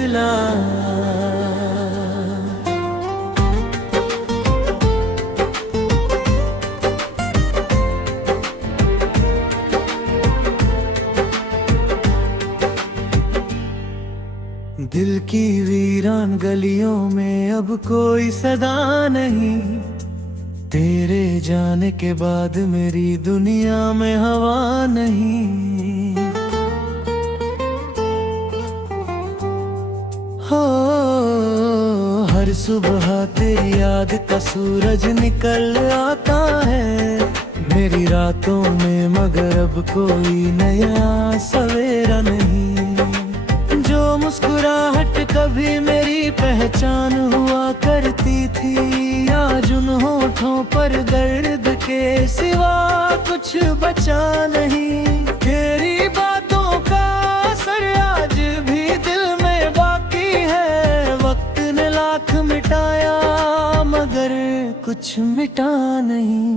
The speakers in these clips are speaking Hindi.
फैसला। दिल की वीरान गलियों में अब कोई सदा नहीं, तेरे जाने के बाद मेरी दुनिया में हवा नहीं। हो हर सुबह तेरी याद का सूरज निकल आता है मेरी रातों में, मगर अब कोई नया सवेरा नहीं। जो मुस्कुराहट कभी मेरी पहचान हुआ करती थी, आज उन होठों पर दर्द के सिवा कुछ बचा नहीं। तेरी बातों का असर आज भी दिल में बाकी है, वक्त ने लाख मिटाया मगर कुछ मिटा नहीं।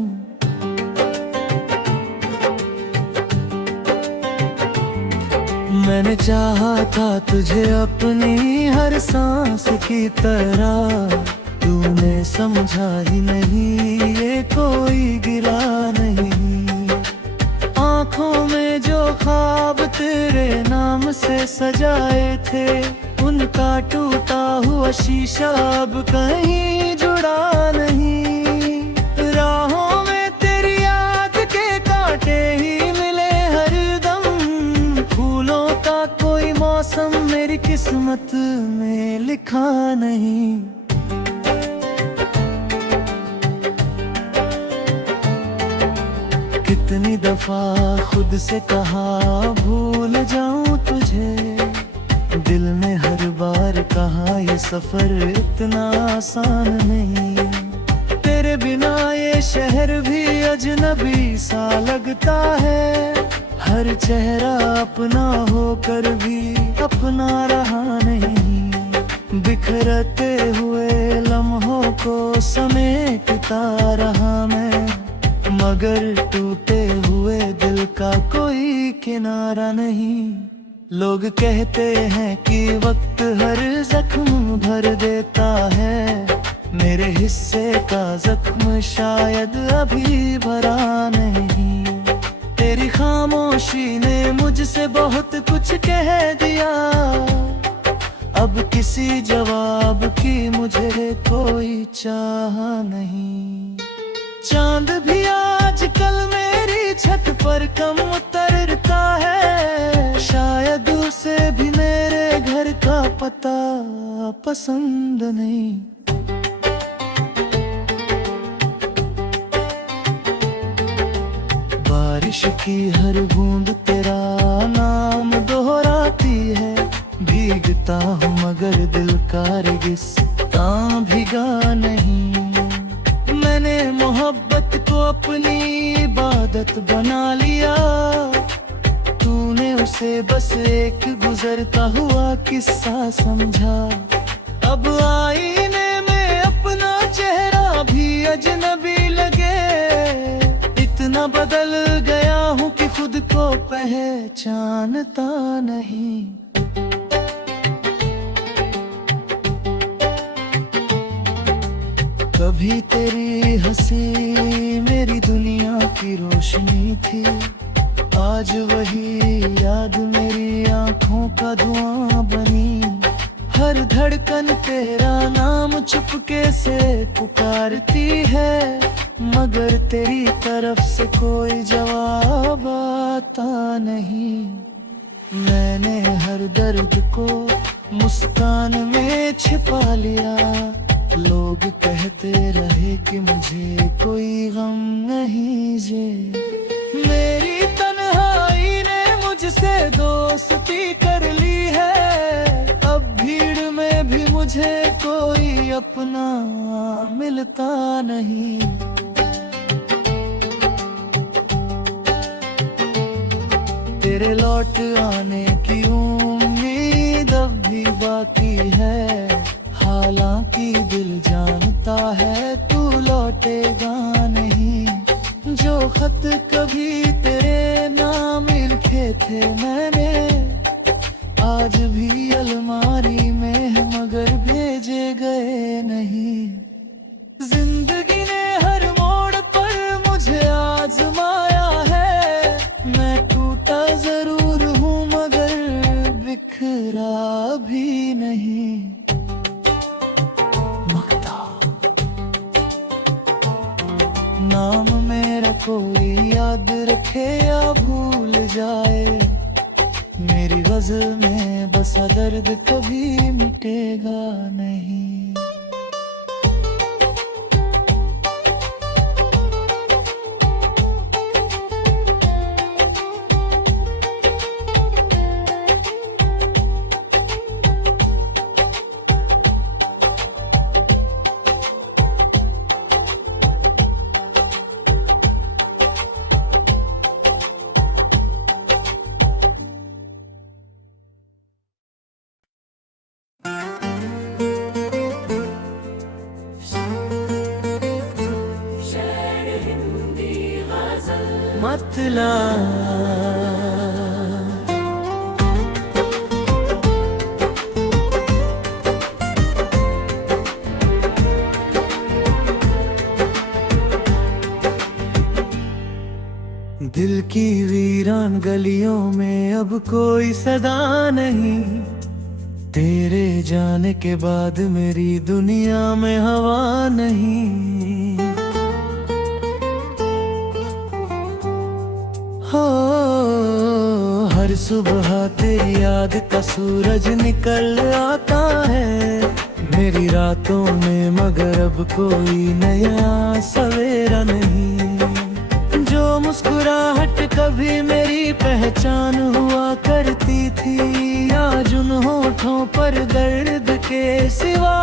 मैंने चाहा था तुझे अपनी हर सांस की तरह, तूने समझा ही नहीं ये कोई गिला नहीं। आँखों में जो ख्वाब तेरे नाम से सजाए थे, उनका टूटा हुआ शीशा अब कहीं जुड़ा नहीं। राहों में तेरी याद के कांटे ही मिले हरदम, फूलों का कोई मौसम मेरी किस्मत में लिखा नहीं। कितनी दफा खुद से कहा भूल जाऊं तुझे, दिल ने हर बार कहा ये सफर इतना आसान नहीं। तेरे बिना ये शहर भी अजनबी सा लगता है, हर चेहरा अपना होकर भी अपना रहा नहीं। बिखरते हुए लम्हों को समेटता रहा मैं, मगर टूटे हुए दिल का कोई किनारा नहीं। लोग कहते हैं कि वक्त हर जख्म भर देता है, मेरे हिस्से का जख्म शायद अभी भरा नहीं। तेरी खामोशी ने मुझसे बहुत कुछ कह दिया, अब किसी जवाब की मुझे कोई चाह नहीं। चांद भी आजकल मेरी छत पर कम उतरता है, शायद उसे भी मेरे घर का पता पसंद नहीं। बारिश की हर बूंद तेरा नाम दोहराती है, भीगता हूँ मगर दिल का रेगिस्तां भीगा नहीं। मैंने मोहब्बत को अपनी इबादत बना लिया, तूने उसे बस एक गुजरता हुआ किस्सा समझा। अब आईने में अपना चेहरा भी अजनबी लगे, इतना बदल गया हूँ कि खुद को पहचानता नहीं। कभी तेरी हंसी मेरी दुनिया की रोशनी थी, आज वही याद मेरी आंखों का धुआं बनी। हर धड़कन तेरा नाम चुपके से पुकारती है, मगर तेरी तरफ से कोई जवाब आता नहीं। मैंने हर दर्द को मुस्कान में छिपा लिया, लोग कहते रहे कि मुझे कोई गम नहीं जे। मेरी तन्हाई ने मुझसे दोस्ती कर ली है, अब भीड़ में भी मुझे कोई अपना मिलता नहीं। तेरे लौट आने की उम्मीद अब भी बाकी है, हालांकि दिल जानता है तू लौटेगा नहीं। जो खत कभी तेरे नाम लिखे थे मैंने, आज भी अलमारी में नाम मेरा कोई याद रखे या भूल जाए, मेरी गजल में बसा दर्द कभी मिटेगा नहीं। मतला दिल की वीरान गलियों में अब कोई सदा नहीं, तेरे जाने के बाद मेरी दुनिया में हवा नहीं। हो हर सुबह तेरी याद का सूरज निकल आता है मेरी रातों में, मगर अब कोई नया सवेरा नहीं। जो मुस्कुराहट कभी मेरी पहचान हुआ करती थी, आज उन होठों पर दर्द के सिवा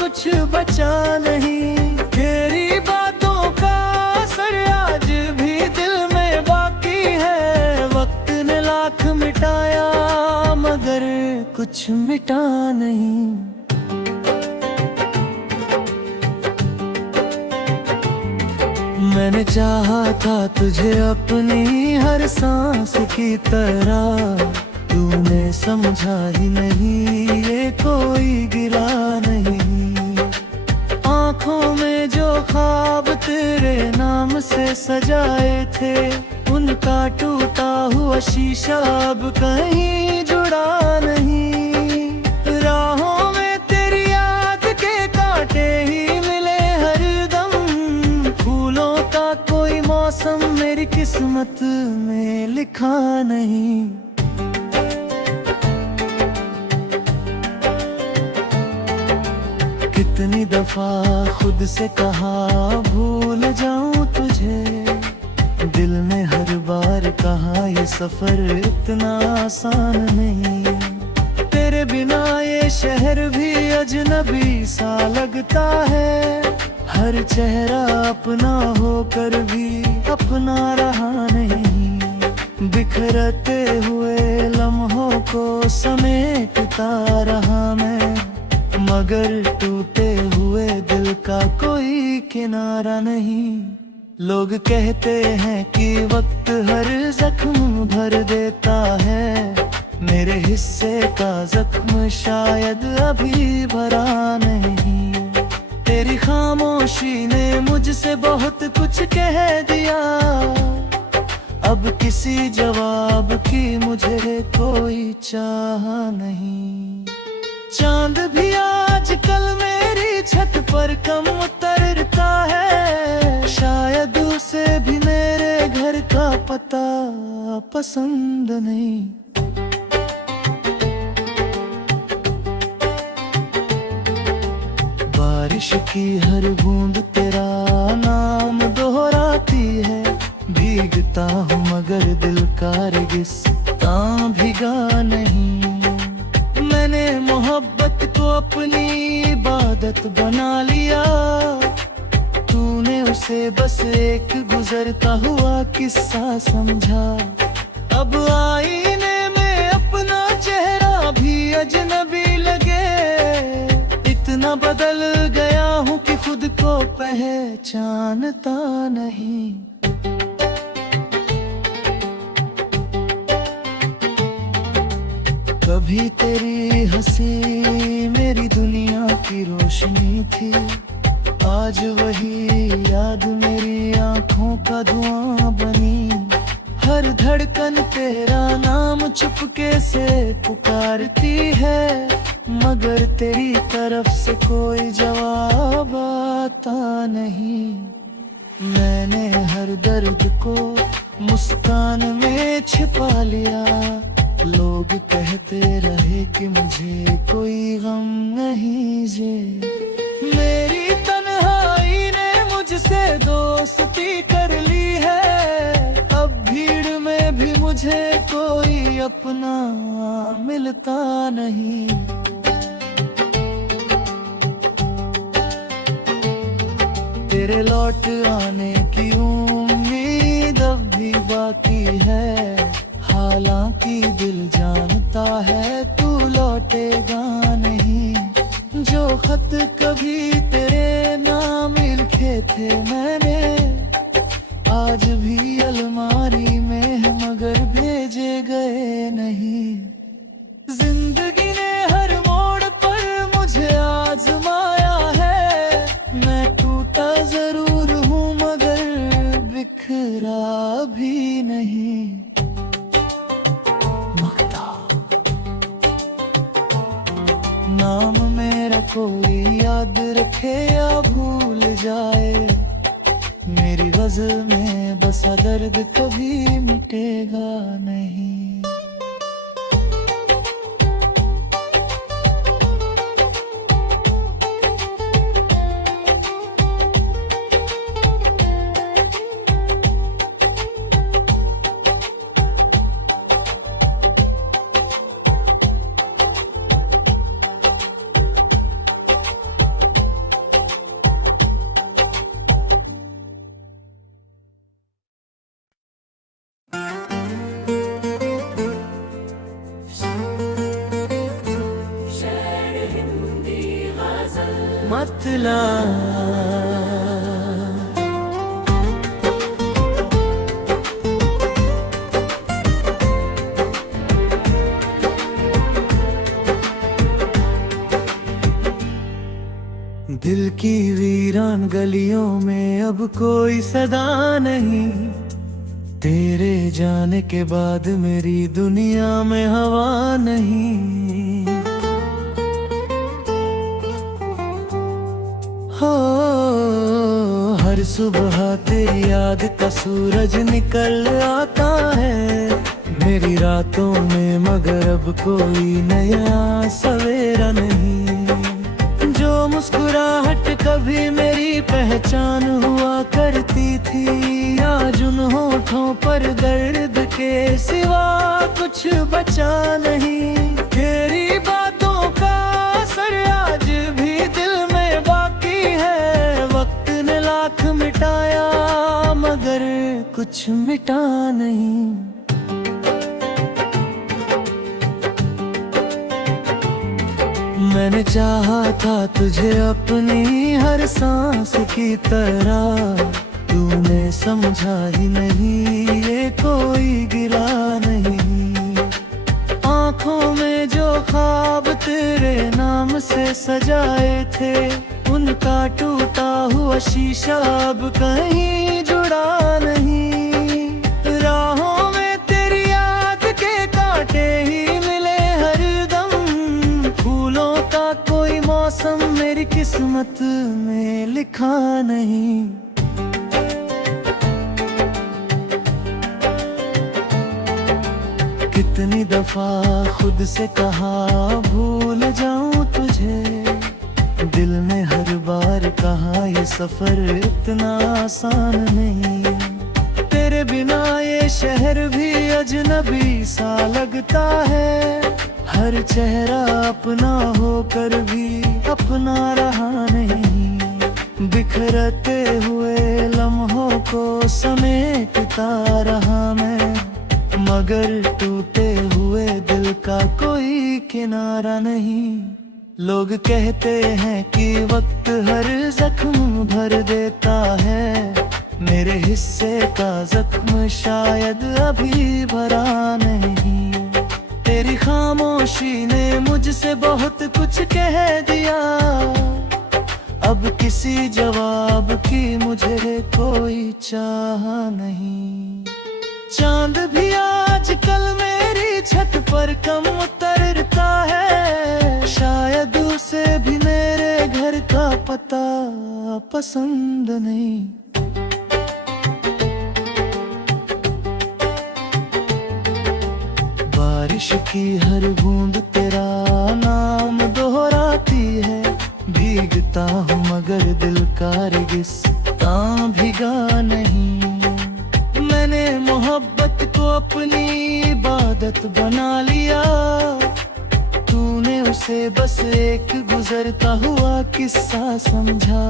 कुछ बचा नहीं। तेरी बातों का असर आज भी दिल में बाकी है, वक्त ने लाख मिटाया मगर कुछ मिटा नहीं। मैंने चाहा था तुझे अपनी हर सांस की तरह, तूने समझा ही नहीं ये कोई गिला नहीं। आँखों में जो ख्वाब तेरे नाम से सजाए थे, उनका टूटा हुआ शीशा अब कहीं जुड़ा नहीं। राहों में तेरी याद के कांटे ही मिले हरदम, फूलों का कोई मौसम मेरी किस्मत में लिखा नहीं। कितनी दफा खुद से कहा भूल जाऊं तुझे, दिल ने हर बार कहा ये सफर इतना आसान नहीं। तेरे बिना ये शहर भी अजनबी सा लगता है, हर चेहरा अपना होकर भी अपना रहा नहीं। बिखरते हुए लम्हों को समेटता रहा मैं, मगर टूटे हुए दिल का कोई किनारा नहीं। लोग कहते हैं कि वक्त हर जख्म भर देता है, मेरे हिस्से का जख्म शायद अभी भरा नहीं। तेरी खामोशी ने मुझसे बहुत कुछ कह दिया, अब किसी जवाब की मुझे कोई चाह नहीं। चांद भी आजकल मेरी छत पर कम उतरता है, शायद उसे भी मेरे घर का पता पसंद नहीं। बारिश की हर बूंद तेरा नाम दोहराती है, भीगता हूँ मगर दिल का रेगिस्तां भीगा नहीं। मैंने मोहब्बत को अपनी इबादत बना लिया, तूने उसे बस एक गुजरता हुआ किस्सा समझा। अब आईने में अपना चेहरा भी अजनबी लगे, इतना बदल गया हूँ कि खुद को पहचानता नहीं। कभी तेरी हंसी मेरी दुनिया की रोशनी थी, आज वही याद मेरी आंखों का धुआं बनी। हर धड़कन तेरा नाम चुपके से पुकारती है, मगर तेरी तरफ से कोई जवाब आता नहीं। मैंने हर दर्द को मुस्कान में छिपा लिया। लोग कहते रहे कि मुझे कोई गम नहीं जे। मेरी तन्हाई ने मुझसे दोस्ती कर ली है। अब भीड़ में भी मुझे कोई अपना मिलता नहीं। तेरे लौट आने की उम्मीद अब भी बाकी है। हालांकि दिल जानता है तू लौटेगा नहीं। जो खत कभी तेरे नाम लिखे थे मैंने, आज भी अलमारी में है मगर भेजे गए नहीं। जिंदगी ने हर मोड़ पर मुझे आजमाया है। मैं टूटा जरूर हूँ मगर बिखरा भी नहीं। नाम मेरा कोई याद रखे या भूल जाए, मेरी गज़ल में बसा दर्द कभी मिटेगा नहीं। मतला दिल की वीरान गलियों में अब कोई सदा नहीं। तेरे जाने के बाद मेरी दुनिया में हवा नहीं। हो हर सुबह तेरी याद का सूरज निकल आता है मेरी रातों में, मगर अब कोई नया सवेरा नहीं। जो मुस्कुराहट कभी मेरी पहचान हुआ करती थी, आज उन होठों पर दर्द के सिवा कुछ बचा नहीं। तेरी बातों का असर आज भी दिल में बाकी है। वक्त ने लाख मिटाया मगर कुछ मिटा नहीं। मैंने चाहा था तुझे अपनी हर सांस की तरह, तूने समझा ही नहीं ये कोई गिरा नहीं। आँखों में जो ख्वाब तेरे नाम से सजाए थे, उनका टूटा हुआ शीशा अब कहीं जुड़ा नहीं। राहों में तेरी याद के कांटे ही मिले हरदम, फूलों का कोई मौसम मेरी किस्मत में लिखा नहीं। कितनी दफा खुद से कहा भूल जाऊं तुझे, दिल ने हर बार कहा ये सफर इतना आसान नहीं। तेरे बिना ये शहर भी अजनबी सा लगता है, हर चेहरा अपना होकर भी अपना रहा नहीं। बिखरते हुए लम्हों को समेटता रहा मैं, मगर टूटे हुए दिल का कोई किनारा नहीं। लोग कहते हैं कि वक्त हर जख्म भर देता है, मेरे हिस्से का जख्म शायद अभी भरा नहीं। तेरी खामोशी ने मुझसे बहुत कुछ कह दिया, अब किसी जवाब की मुझे कोई चाह नहीं। चांद भी आजकल मेरी छत पर कम उतरता है, शायद उसे भी मेरे घर का पता पसंद नहीं। बारिश की हर बूंद तेरा नाम दोहराती है। भीगता हूँ मगर दिल का रेगिस्ता भीगा नहीं। मैंने मोहब्बत को अपनी इबादत बना लिया। तूने उसे बस एक गुजरता हुआ किस्सा समझा।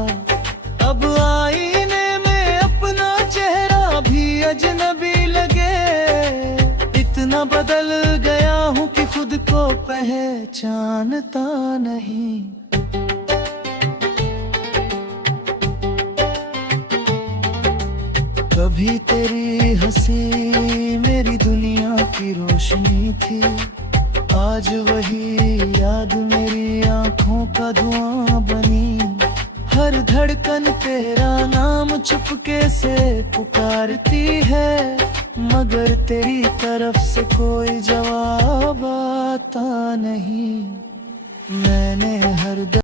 अब आईने में अपना चेहरा भी अजनबी लगे। इतना बदल गया हूँ कि खुद को पहचानता नहीं। कभी तेरी हंसी मेरी दुनिया की रोशनी थी। आज वही याद मेरी आंखों का धुआं बनी। हर धड़कन तेरा नाम चुपके से पुकारती है, मगर तेरी तरफ से कोई जवाब आता नहीं। मैंने हर